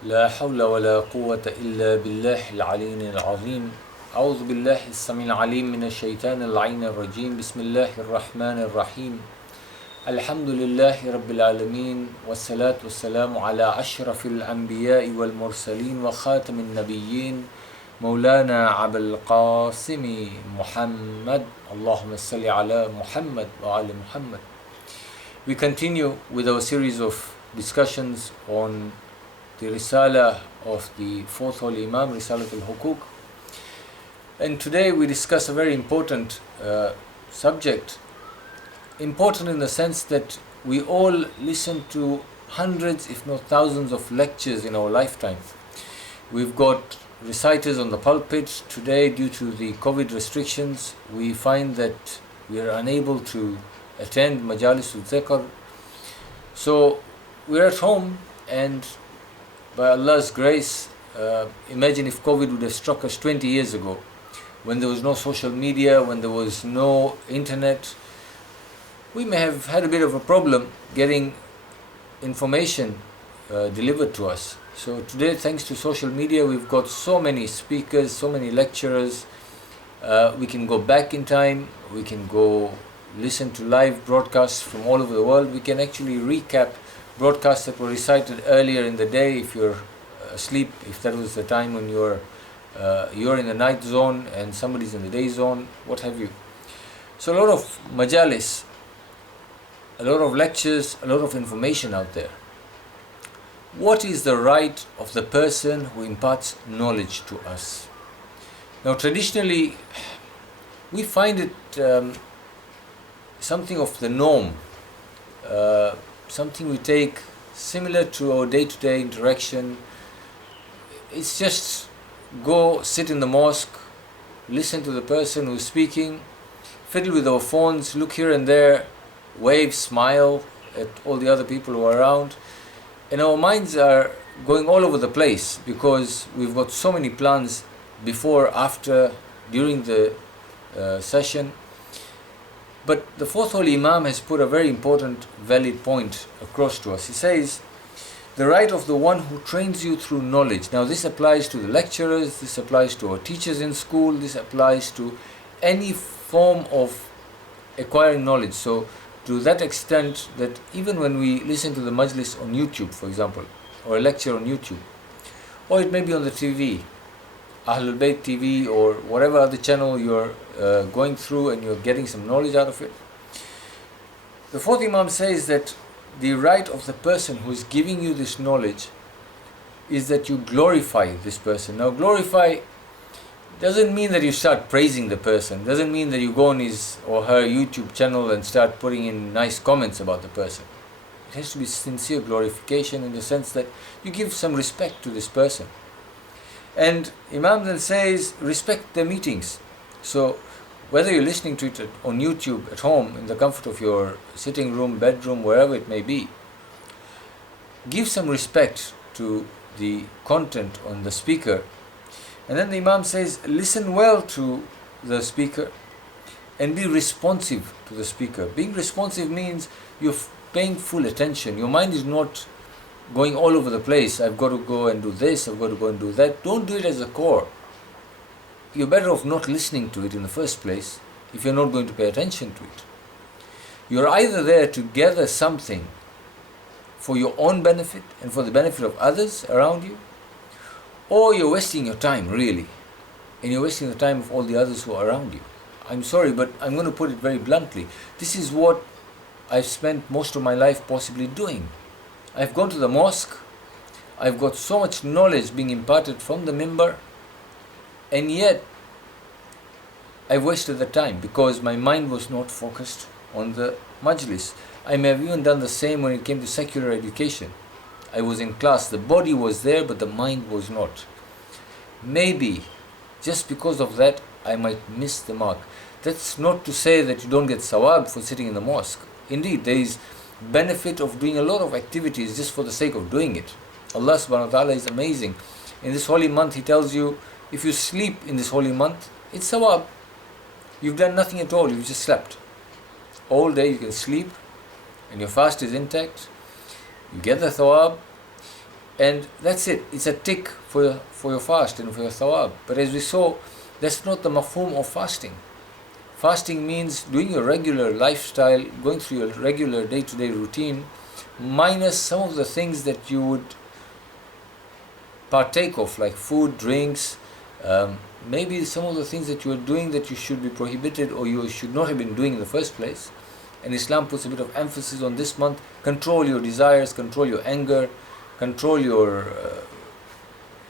لا حول ولا قوة إلا بالله العلي العظيم. أعوذ بالله السميع العليم من الشيطان اللعين الرجيم. بسم الله الرحمن الرحيم. الحمد لله رب العالمين، والصلاة والسلام على أشرف الأنبياء والمرسلين وخاتم النبيين مولانا أبي القاسم محمد. اللهم صل على محمد وعلى محمد. We continue with our series of discussions on the Risala of the fourth Holy Imam, Risalatul Huqooq. And today we discuss a very important subject. Important in the sense that we all listen to hundreds, if not thousands, of lectures in our lifetime. We've got reciters on the pulpit. Today, due to the COVID restrictions, we find that we are unable to attend Majalisul Zikr. So we're at home, and by Allah's grace, imagine if COVID would have struck us 20 years ago, when there was no social media, when there was no internet. We may have had a bit of a problem getting information delivered to us. So today, thanks to social media, we've got so many speakers, so many lecturers. We can go back in time, we can go listen to live broadcasts from all over the world. We can actually recap broadcasts that were recited earlier in the day if you're asleep, if that was the time when you're in the night zone and somebody's in the day zone, what have you. So a lot of majalis, a lot of lectures, a lot of information out there. What is the right of the person who imparts knowledge to us? Now traditionally, we find it something of the norm, something we take similar to our day-to-day interaction. It's just go sit in the mosque, listen to the person who's speaking, fiddle with our phones, look here and there, wave, smile at all the other people who are around. And our minds are going all over the place because we've got so many plans before, after, during the session. But the fourth Holy Imam has put a very important, valid point across to us. He says, the right of the one who trains you through knowledge. Now this applies to the lecturers, this applies to our teachers in school, this applies to any form of acquiring knowledge. So to that extent that even when we listen to the majlis on YouTube, for example, or a lecture on YouTube, or it may be on the TV, Ahlul Bayt TV, or whatever other channel you're going through and you're getting some knowledge out of it. The fourth Imam says that the right of the person who is giving you this knowledge is that you glorify this person. Now glorify doesn't mean that you start praising the person, doesn't mean that you go on his or her YouTube channel and start putting in nice comments about the person. It has to be sincere glorification in the sense that you give some respect to this person. And Imam then says, respect their meetings. So whether you're listening to it on YouTube, at home, in the comfort of your sitting room, bedroom, wherever it may be, give some respect to the content on the speaker. And then the Imam says, listen well to the speaker and be responsive to the speaker. Being responsive means you're paying full attention. Your mind is not going all over the place. I've got to go and do this, I've got to go and do that. Don't do it as a core. You're better off not listening to it in the first place if you're not going to pay attention to it. You're either there to gather something for your own benefit and for the benefit of others around you, or you're wasting your time, really, and you're wasting the time of all the others who are around you. I'm sorry, but I'm going to put it very bluntly. This is what I've spent most of my life possibly doing. I've gone to the mosque, I've got so much knowledge being imparted from the mimbar, and yet I've wasted the time because my mind was not focused on the majlis. I may have even done the same when it came to secular education. I was in class, the body was there, but the mind was not. Maybe just because of that, I might miss the mark. That's not to say that you don't get sawab for sitting in the mosque. Indeed, there is benefit of doing a lot of activities just for the sake of doing it. Allah subhanahu wa ta'ala is amazing. In this holy month, He tells you, if you sleep in this holy month, it's sawab. You've done nothing at all, you've just slept. All day you can sleep, and your fast is intact. You get the thawab, And that's it. It's a tick for your fast and for your thawab. But as we saw, that's not the mafhum of fasting. Fasting means doing your regular lifestyle, going through your regular day-to-day routine, minus some of the things that you would partake of, like food, drinks, maybe some of the things that you are doing that you should be prohibited or you should not have been doing in the first place. And Islam puts a bit of emphasis on this month. Control your desires, control your anger, control your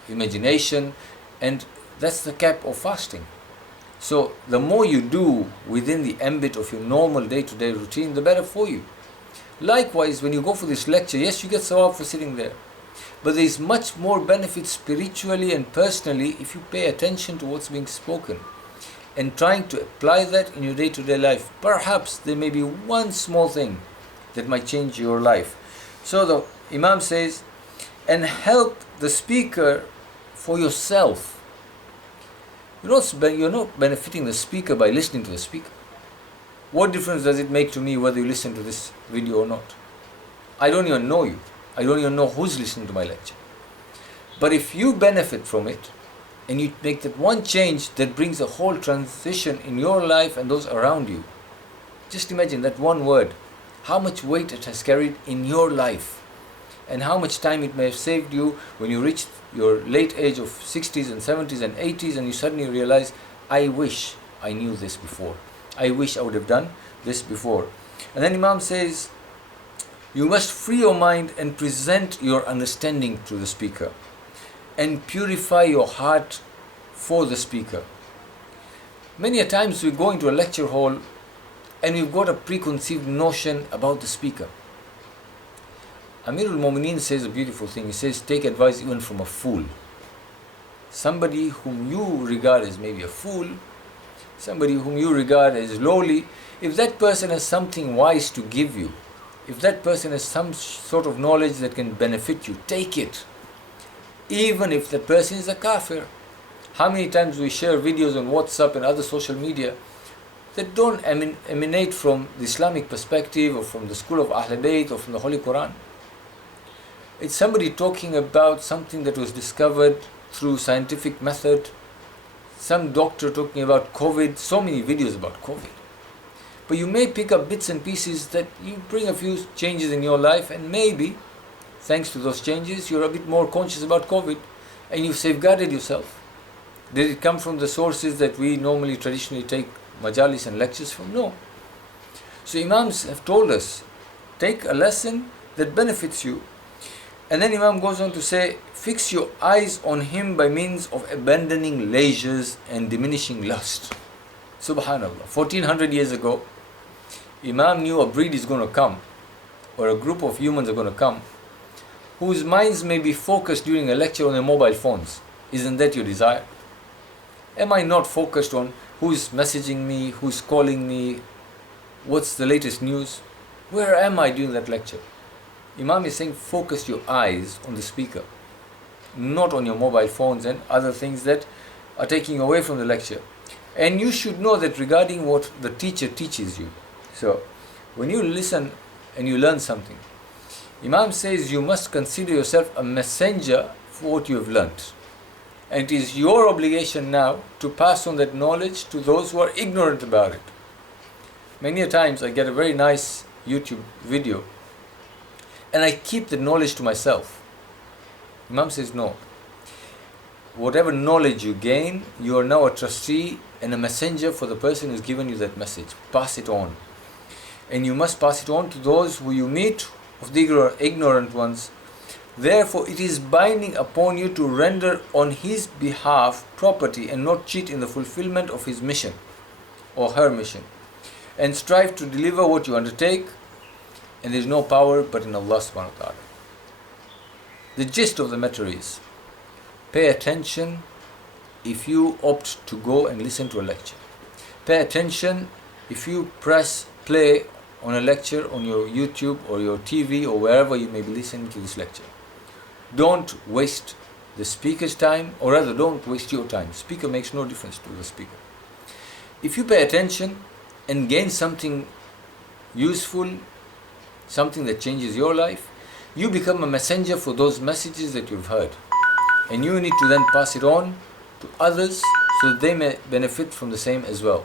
imagination, and that's the cap of fasting. So the more you do within the ambit of your normal day-to-day routine, the better for you. Likewise, when you go for this lecture, yes, you get sawab for sitting there, but there is much more benefit spiritually and personally if you pay attention to what's being spoken and trying to apply that in your day-to-day life. Perhaps there may be one small thing that might change your life. So the Imam says, and help the speaker for yourself. You're not benefiting the speaker by listening to the speaker. What difference does it make to me whether you listen to this video or not? I don't even know you. I don't even know who's listening to my lecture. But if you benefit from it, and you make that one change that brings a whole transition in your life and those around you, just imagine that one word, how much weight it has carried in your life, and how much time it may have saved you when you reach your late age of 60s and 70s and 80s and you suddenly realize, I wish I knew this before. I wish I would have done this before. And then Imam says, you must free your mind and present your understanding to the speaker and purify your heart for the speaker. Many a times we go into a lecture hall and we've got a preconceived notion about the speaker. Amirul Mu'mineen says a beautiful thing. He says, take advice even from a fool. Somebody whom you regard as maybe a fool, somebody whom you regard as lowly, if that person has something wise to give you, if that person has some sort of knowledge that can benefit you, take it. Even if that person is a kafir. How many times we share videos on WhatsApp and other social media that don't emanate from the Islamic perspective or from the school of Ahl Bayt or from the Holy Quran. It's somebody talking about something that was discovered through scientific method. Some doctor talking about COVID. So many videos about COVID. But you may pick up bits and pieces that you bring a few changes in your life, and maybe, thanks to those changes, you're a bit more conscious about COVID and you've safeguarded yourself. Did it come from the sources that we normally traditionally take majalis and lectures from? No. So Imams have told us, take a lesson that benefits you. And then Imam goes on to say, fix your eyes on him by means of abandoning leisures and diminishing lust. Subhanallah. 1400 years ago, Imam knew a breed is going to come, or a group of humans are going to come, whose minds may be focused during a lecture on their mobile phones. Isn't that your desire? Am I not focused on who's messaging me, who's calling me, what's the latest news? Where am I during that lecture? Imam is saying focus your eyes on the speaker, not on your mobile phones and other things that are taking you away from the lecture. And you should know that regarding what the teacher teaches you. So, when you listen and you learn something, Imam says you must consider yourself a messenger for what you have learnt. And it is your obligation now to pass on that knowledge to those who are ignorant about it. Many a times I get a very nice YouTube video and I keep the knowledge to myself. Imam says no. Whatever knowledge you gain, you are now a trustee and a messenger for the person who's given you that message. Pass it on. And you must pass it on to those who you meet, of the ignorant ones. Therefore, it is binding upon you to render on his behalf property and not cheat in the fulfillment of his mission or her mission. And strive to deliver what you undertake, and there is no power but in Allah subhanahu wa ta'ala. The gist of the matter is, pay attention if you opt to go and listen to a lecture. Pay attention if you press play on a lecture on your YouTube or your TV or wherever you may be listening to this lecture. Don't waste the speaker's time, or rather don't waste your time. Speaker makes no difference to the speaker. If you pay attention and gain something useful, something that changes your life, You become a messenger for those messages that you've heard. And you need to then pass it on to others so that they may benefit from the same as well.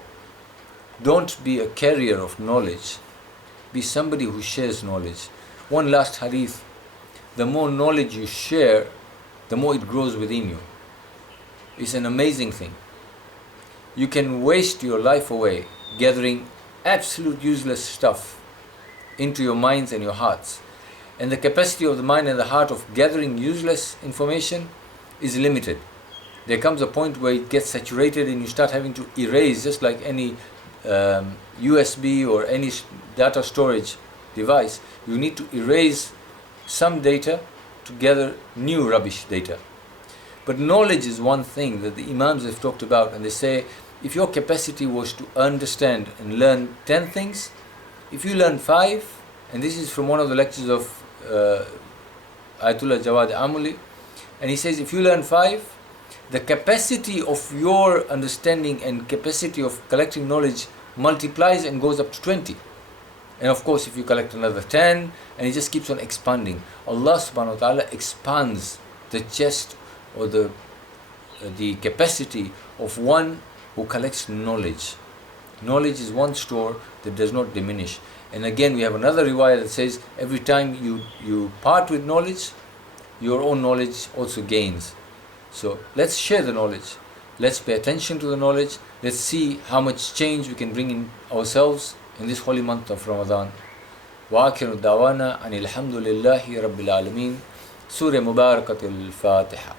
Don't be a carrier of knowledge. Be somebody who shares knowledge. One last hadith. The more knowledge you share, the more it grows within you. It's an amazing thing. You can waste your life away gathering absolute useless stuff into your minds and your hearts. And the capacity of the mind and the heart of gathering useless information is limited. There comes a point where it gets saturated and you start having to erase, just like any USB or any data storage device. You need to erase some data to gather new rubbish data. But knowledge is one thing that the Imams have talked about, and they say if your capacity was to understand and learn 10 things, if you learn 5, and this is from one of the lectures of Ayatollah Jawad Amuli, and he says if you learn 5, the capacity of your understanding and capacity of collecting knowledge multiplies and goes up to 20. And of course, if you collect another 10, and it just keeps on expanding, Allah subhanahu wa ta'ala expands the chest or the capacity of one who collects knowledge. Knowledge is one store that does not diminish. And again, we have another riwayah that says every time you part with knowledge, your own knowledge also gains. So let's share the knowledge. Let's pay attention to the knowledge. Let's see how much change we can bring in ourselves in this holy month of Ramadan. وآخر دعوانا أن الحمد لله رب العالمين. سورة مباركة الفاتحة.